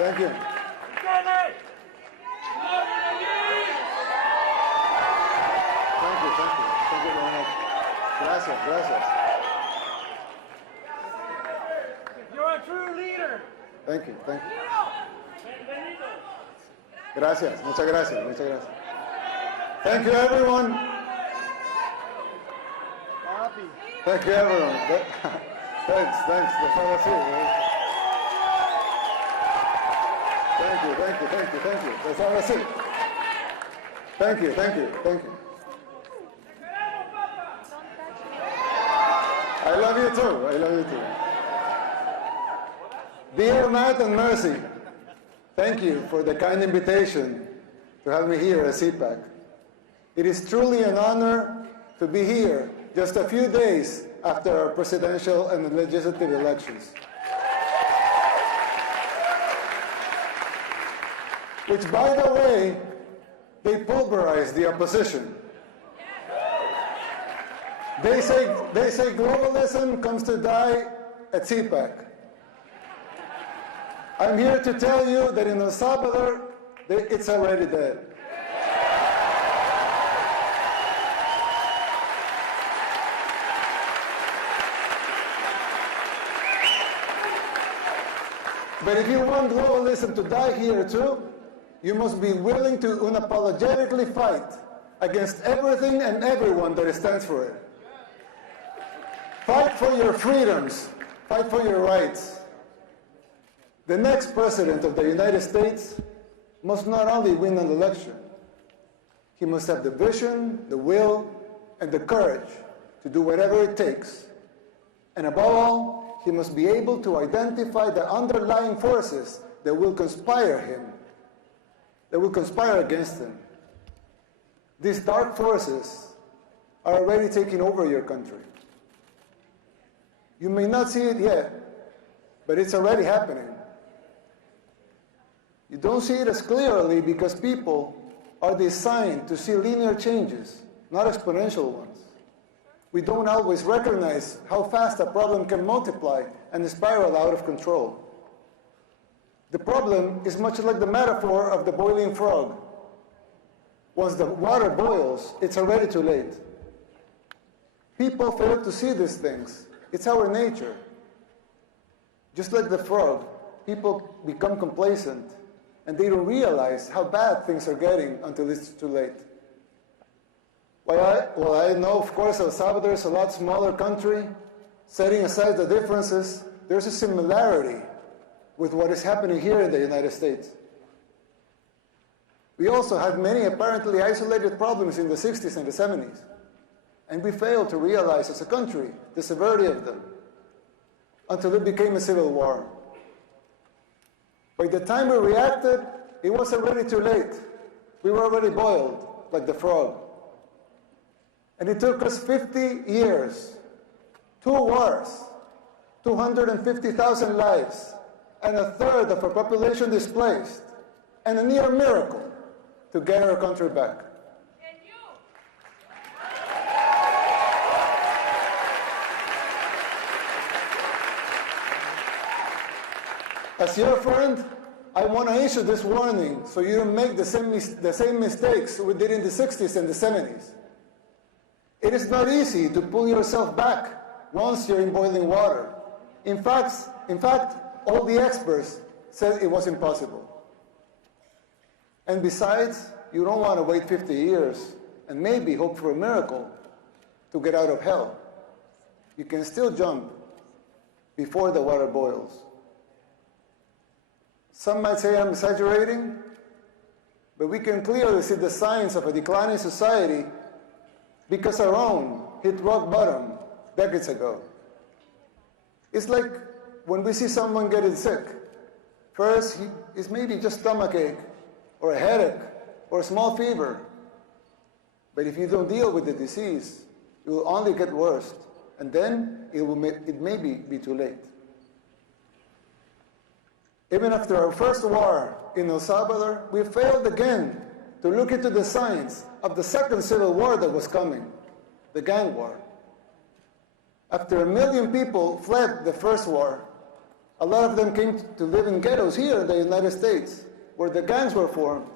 Thank you. Thank you very much. Gracias, gracias. You're a true leader. Thank you. Gracias, muchas gracias, muchas gracias. Thank you, everyone. Thank you, everyone. Thanks. That's all I see. Thank you. That's all I see. Thank you. I love you too. Dear Matt and Mercy, thank you for the kind invitation to have me here at CPAC. It is truly an honor to be here just a few days after our presidential and legislative elections, which, by the way, they pulverized the opposition. They say globalism comes to die at CPAC. I'm here to tell you that in El Salvador, it's already dead. But if you want globalism to die here too, you must be willing to unapologetically fight against everything and everyone that stands for it. Fight for your freedoms. Fight for your rights. The next president of the United States must not only win an election, he must have the vision, the will, and the courage to do whatever it takes. And above all, he must be able to identify the underlying forces that will conspire against him. These dark forces are already taking over your country. You may not see it yet, but it's already happening. You don't see it as clearly because people are designed to see linear changes, not exponential ones. We don't always recognize how fast a problem can multiply and spiral out of control. The problem is much like the metaphor of the boiling frog. Once the water boils, it's already too late. People fail to see these things. It's our nature. Just like the frog, people become complacent and they don't realize how bad things are getting until it's too late. While I know, of course, El Salvador is a lot smaller country, setting aside the differences, there's a similarity with what is happening here in the United States. We also had many apparently isolated problems in the 60s and the 70s. And we failed to realize as a country the severity of them until it became a civil war. By the time we reacted, it was already too late. We were already boiled like the frog. And it took us 50 years, 2 wars, 250,000 lives, and a third of our population displaced, and a near miracle to get our country back. As your friend, I want to issue this warning so you don't make the same mistakes we did in the 60s and the 70s. It is not easy to pull yourself back once you're in boiling water. In fact, all the experts said it was impossible. And besides, you don't want to wait 50 years and maybe hope for a miracle to get out of hell. You can still jump before the water boils. Some might say I'm exaggerating, but we can clearly see the signs of a declining society because our own hit rock bottom decades ago. It's like when we see someone getting sick. First, it's maybe just stomachache, or a headache, or a small fever. But if you don't deal with the disease, it will only get worse, and then it may be too late. Even after our first war in El Salvador, we failed again to look into the signs of the second civil war that was coming, the gang war. After 1 million people fled the first war, A lot of them came to live in ghettos here in the United States, where the gangs were formed.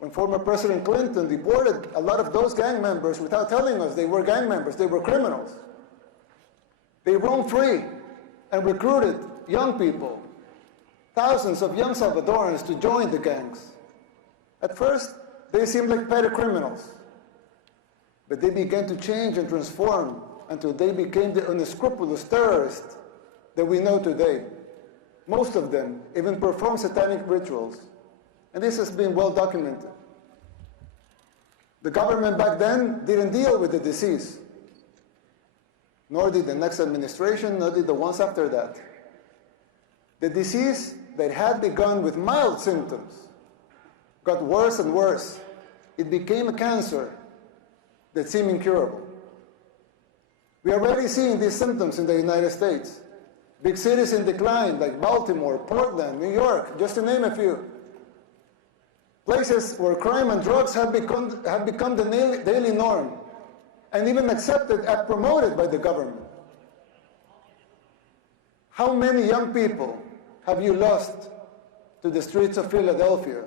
When former President Clinton deported a lot of those gang members without telling us they were gang members, they were criminals. They roamed free and recruited young people, thousands of young Salvadorans, to join the gangs. At first, they seemed like petty criminals, but they began to change and transform until they became the unscrupulous terrorists that we know today. Most of them even perform satanic rituals, and this has been well documented. The government back then didn't deal with the disease, nor did the next administration, nor did the ones after that. The disease that had begun with mild symptoms got worse and worse. It became a cancer that seemed incurable. We are already seeing these symptoms in the United States. Big cities in decline, like Baltimore, Portland, New York, just to name a few. Places where crime and drugs have become the daily norm, and even accepted and promoted by the government. How many young people have you lost to the streets of Philadelphia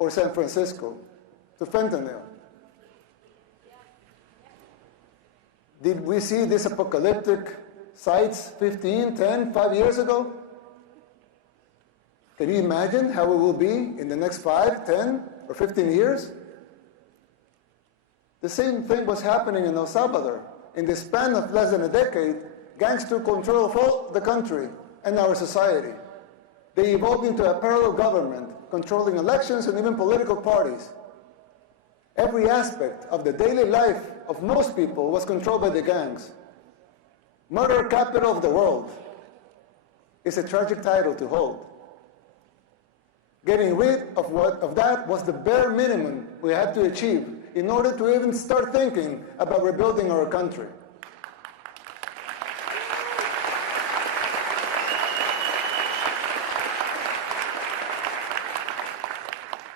or San Francisco, to fentanyl? Did we see these apocalyptic sights 15, 10, 5 years ago? Can you imagine how it will be in the next 5, 10, or 15 years? The same thing was happening in El Salvador. In the span of less than a decade, gangs took control of all the country and our society. They evolved into a parallel government, controlling elections and even political parties. Every aspect of the daily life of most people was controlled by the gangs. Murder capital of the world is a tragic title to hold. Getting rid of that was the bare minimum we had to achieve in order to even start thinking about rebuilding our country.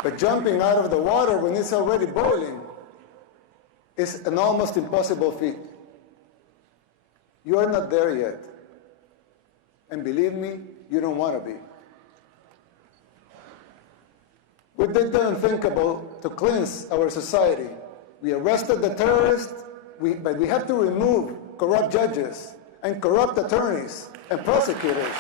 But jumping out of the water when it's already boiling is an almost impossible feat. You are not there yet. And believe me, you don't want to be. We did the unthinkable to cleanse our society. We arrested the terrorists, but we have to remove corrupt judges and corrupt attorneys and prosecutors.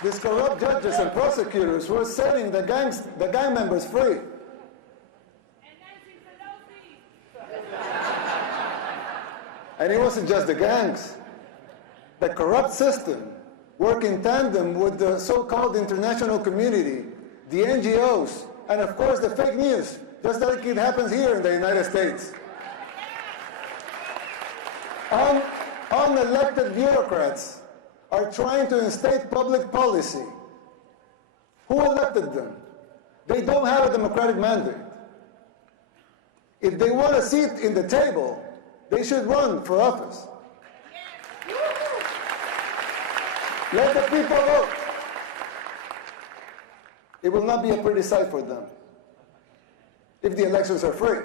These corrupt judges and prosecutors were setting the gang members free. And it wasn't just the gangs. The corrupt system worked in tandem with the so-called international community, the NGOs, and of course the fake news, just like it happens here in the United States. Unelected bureaucrats are trying to instate public policy. Who elected them? They don't have a democratic mandate. If they want a seat in the table, they should run for office. Let the people vote. It will not be a pretty sight for them if the elections are free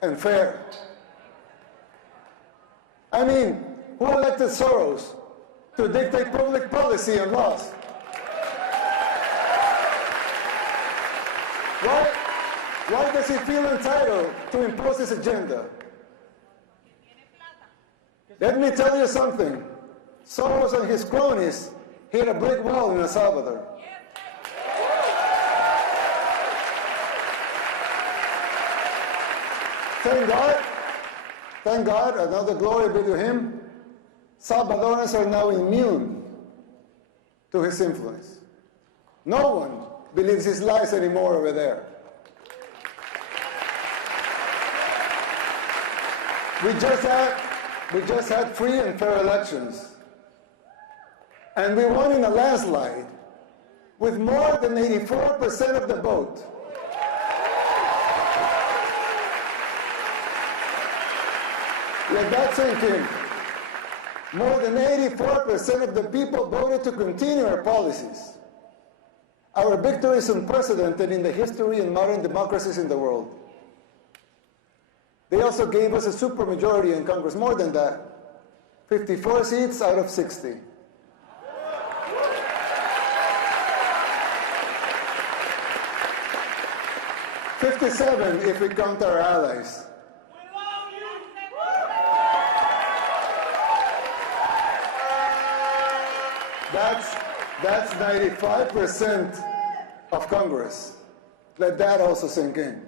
and fair. I mean, who elected Soros to dictate public policy and laws? Why does he feel entitled to impose his agenda? Let me tell you something. Soros and his cronies hit a brick wall in El Salvador. Thank God, and all the glory be to him, Salvadorans are now immune to his influence. No one believes his lies anymore over there. We just had free and fair elections. And we won in a landslide with more than 84% of the vote. Let that sink in. More than 84% of the people voted to continue our policies. Our victory is unprecedented in the history and modern democracies in the world. They also gave us a supermajority in Congress, more than that, 54 seats out of 60. "57 if we count our allies. That's 95% of Congress. Let that also sink in.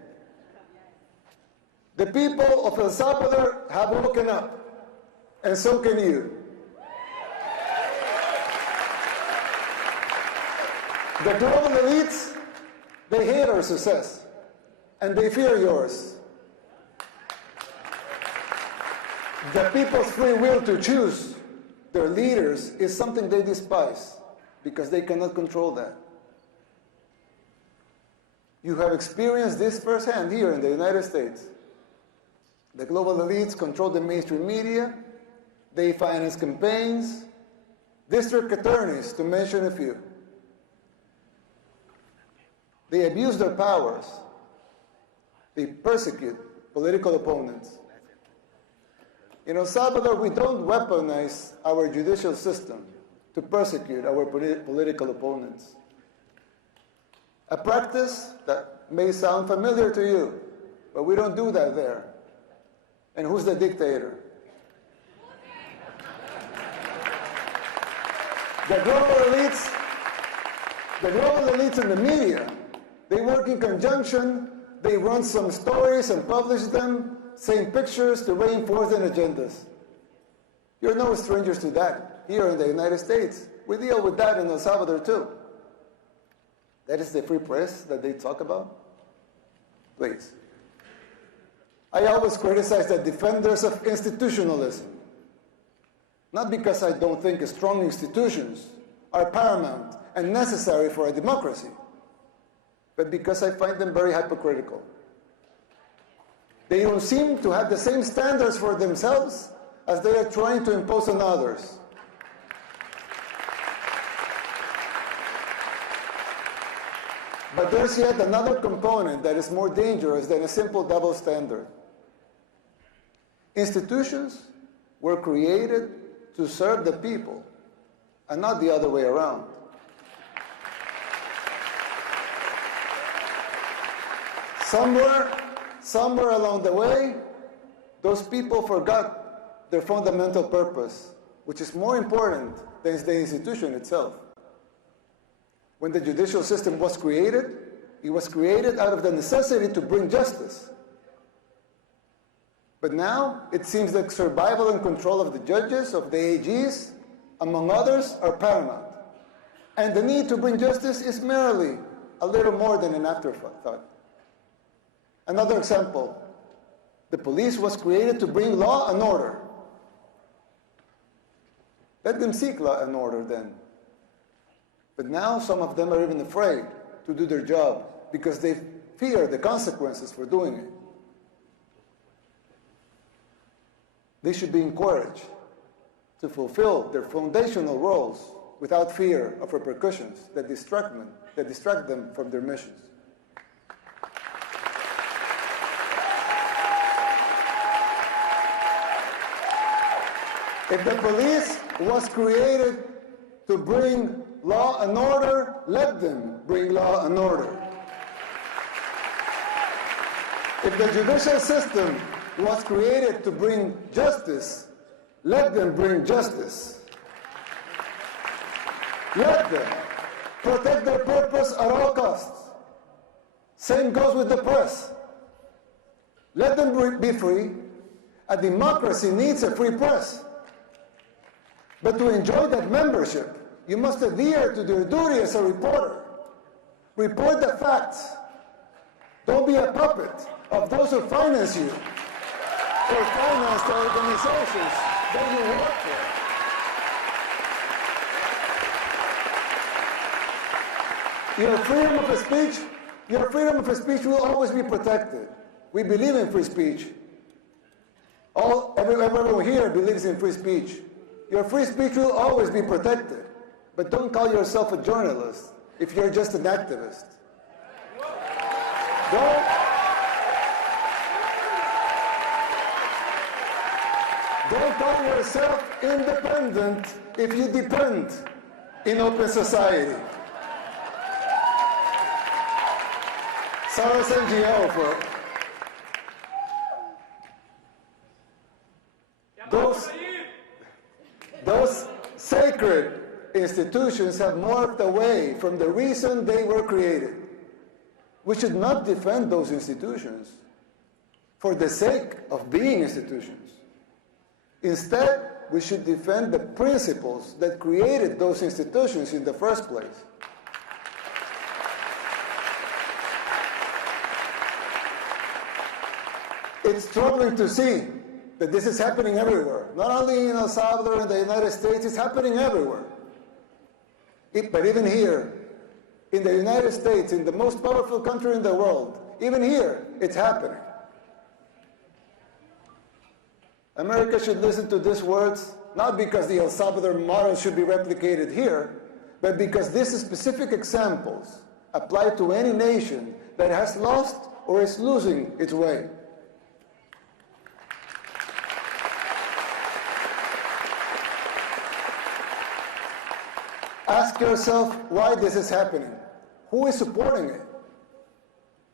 The people of El Salvador have woken up, and so can you. The global elites, they hate our success, and they fear yours. The people's free will to choose their leaders is something they despise because they cannot control that. You have experienced this firsthand here in the United States. The global elites control the mainstream media, they finance campaigns, district attorneys, to mention a few. They abuse their powers. They persecute political opponents. In El Salvador, we don't weaponize our judicial system to persecute our political opponents. A practice that may sound familiar to you, but we don't do that there. And who's the dictator? The global elites in the media, they work in conjunction, they run some stories and publish them, same pictures to reinforce their agendas. You're no strangers to that here in the United States. We deal with that in El Salvador too. That is the free press that they talk about? Please. I always criticize the defenders of institutionalism. Not because I don't think strong institutions are paramount and necessary for a democracy, but because I find them very hypocritical. They don't seem to have the same standards for themselves as they are trying to impose on others. But there's yet another component that is more dangerous than a simple double standard. Institutions were created to serve the people, and not the other way around. Somewhere along the way, those people forgot their fundamental purpose, which is more important than the institution itself. When the judicial system was created, it was created out of the necessity to bring justice. But now, it seems that survival and control of the judges, of the AGs, among others, are paramount. And the need to bring justice is merely a little more than an afterthought. Another example, the police was created to bring law and order. Let them seek law and order then. But now some of them are even afraid to do their job because they fear the consequences for doing it. They should be encouraged to fulfill their foundational roles without fear of repercussions that distract them from their missions. If the police was created to bring law and order, let them bring law and order. If the judicial system was created to bring justice, let them bring justice. Let them protect their purpose at all costs. Same goes with the press. Let them be free. A democracy needs a free press. But to enjoy that membership, you must adhere to your duty as a reporter. Report the facts. Don't be a puppet of those who finance you or finance the organizations that you work for. Your freedom of speech will always be protected. We believe in free speech. Everyone here believes in free speech. Your free speech will always be protected. But don't call yourself a journalist if you're just an activist. Don't call yourself independent if you depend in open society. Sarah's NGO for those sacred institutions have morphed away from the reason they were created. We should not defend those institutions for the sake of being institutions. Instead, we should defend the principles that created those institutions in the first place. It's troubling to see that this is happening everywhere. Not only in El Salvador and the United States, it's happening everywhere. But even here, in the United States, in the most powerful country in the world, even here, it's happening. America should listen to these words, not because the El Salvador model should be replicated here, but because these specific examples apply to any nation that has lost or is losing its way. Ask yourself why this is happening, who is supporting it,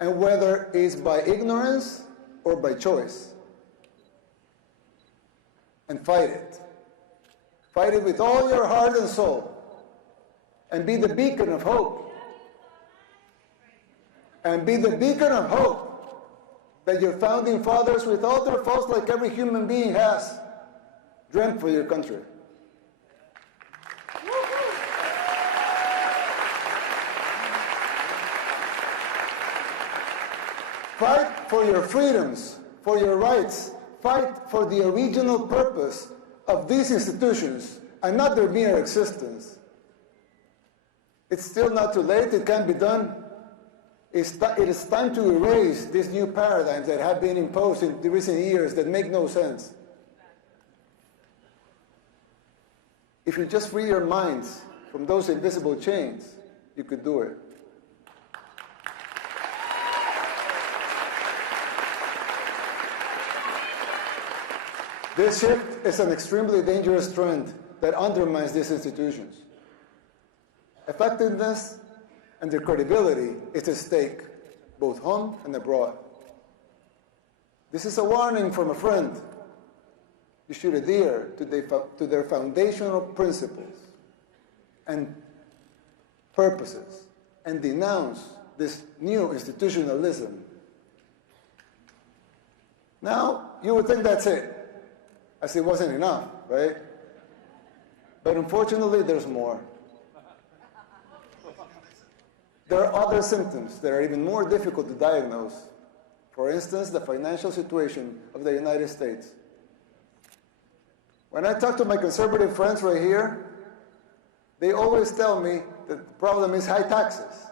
and whether it's by ignorance or by choice. And fight it. Fight it with all your heart and soul, and be the beacon of hope. And be the beacon of hope that your founding fathers, with all their faults like every human being has, dreamt for your country. Fight for your freedoms, for your rights. Fight for the original purpose of these institutions and not their mere existence. It's still not too late. It can be done. It is time to erase these new paradigms that have been imposed in the recent years that make no sense. If you just free your minds from those invisible chains, you could do it. This shift is an extremely dangerous trend that undermines these institutions. Effectiveness and their credibility is at stake, both home and abroad. This is a warning from a friend. You should adhere to their foundational principles and purposes and denounce this new institutionalism. Now, you would think that's it. As it wasn't enough, right? But unfortunately, there's more. There are other symptoms that are even more difficult to diagnose. For instance, the financial situation of the United States. When I talk to my conservative friends right here, they always tell me that the problem is high taxes.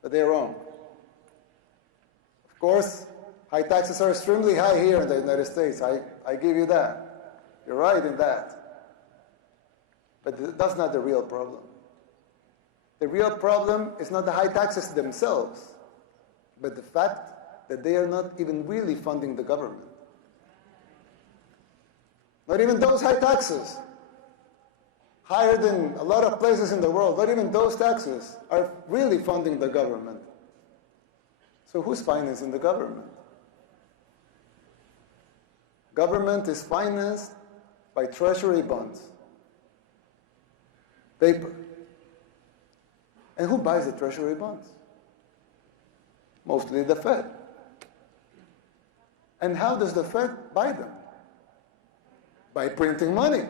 But they're wrong. Of course, high taxes are extremely high here in the United States. I give you that. You're right in that. But that's not the real problem. The real problem is not the high taxes themselves, but the fact that they are not even really funding the government. Not even those high taxes, higher than a lot of places in the world, not even those taxes are really funding the government. So who's financing the government? Government is financed by treasury bonds, paper. And who buys the treasury bonds? Mostly the Fed. And how does the Fed buy them? By printing money.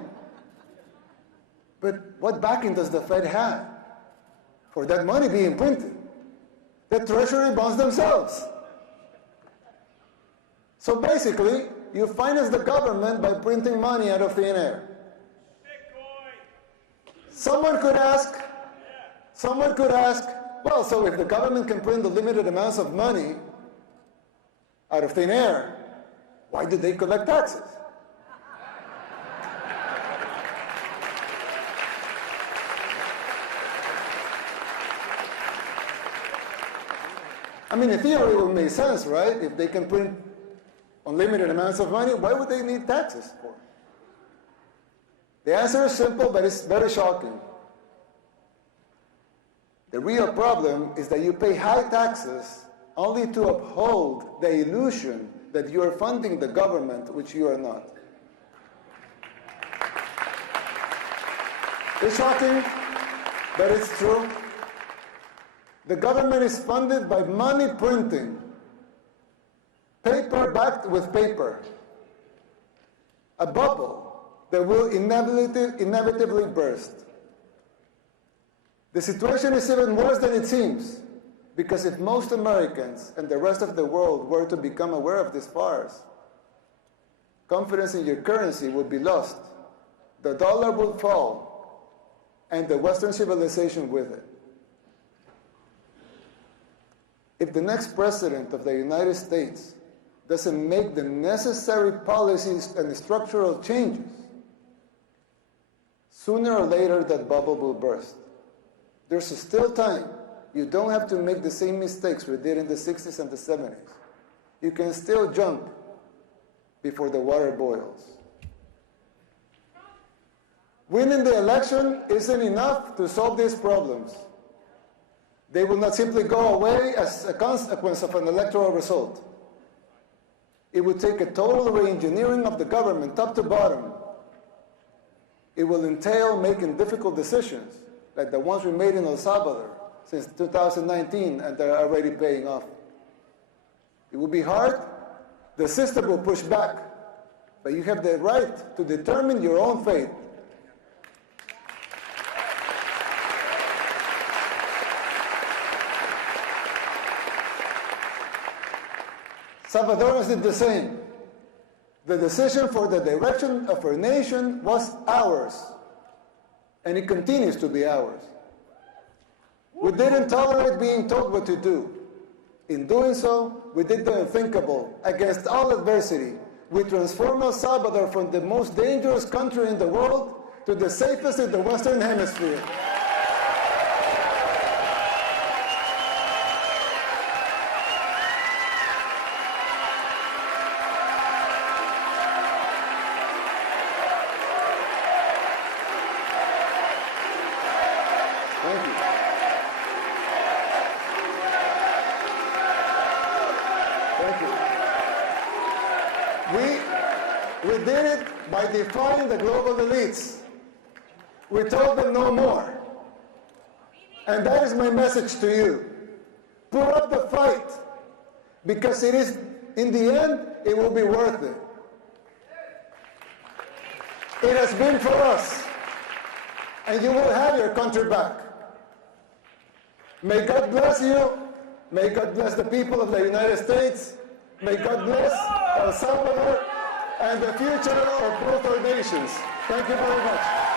But what backing does the Fed have for that money being printed? The treasury bonds themselves. So basically, you finance the government by printing money out of thin air. Someone could ask, well, so if the government can print the limited amounts of money out of thin air, Why do they collect taxes? I mean, in theory, it would make sense, right? If they can print unlimited amounts of money, why would they need taxes for? The answer is simple, but it's very shocking. The real problem is that you pay high taxes only to uphold the illusion that you are funding the government, which you are not. It's shocking, but it's true. The government is funded by money printing, paper backed with paper, a bubble that will inevitably burst. The situation is even worse than it seems, because if most Americans and the rest of the world were to become aware of this farce, confidence in your currency would be lost, the dollar would fall, and the Western civilization with it. If the next president of the United States doesn't make the necessary policies and structural changes, sooner or later that bubble will burst. There's still time. You don't have to make the same mistakes we did in the 60s and the 70s. You can still jump before the water boils. Winning the election isn't enough to solve these problems. They will not simply go away as a consequence of an electoral result. It would take a total re-engineering of the government, top to bottom. It will entail making difficult decisions, like the ones we made in El Salvador since 2019, and they're already paying off. It will be hard. The system will push back, but you have the right to determine your own fate. Salvadorans did the same. The decision for the direction of our nation was ours, and it continues to be ours. We didn't tolerate being told what to do. In doing so, we did the unthinkable. Against all adversity, we transformed El Salvador from the most dangerous country in the world to the safest in the Western Hemisphere. Thank you. Thank you. We did it by defying the global elites. We told them no more. And that is my message to you. Put up the fight, because it is, in the end, it will be worth it. It has been for us, and you will have your country back. May God bless you. May God bless the people of the United States. May God bless El Salvador and the future of both our nations. Thank you very much.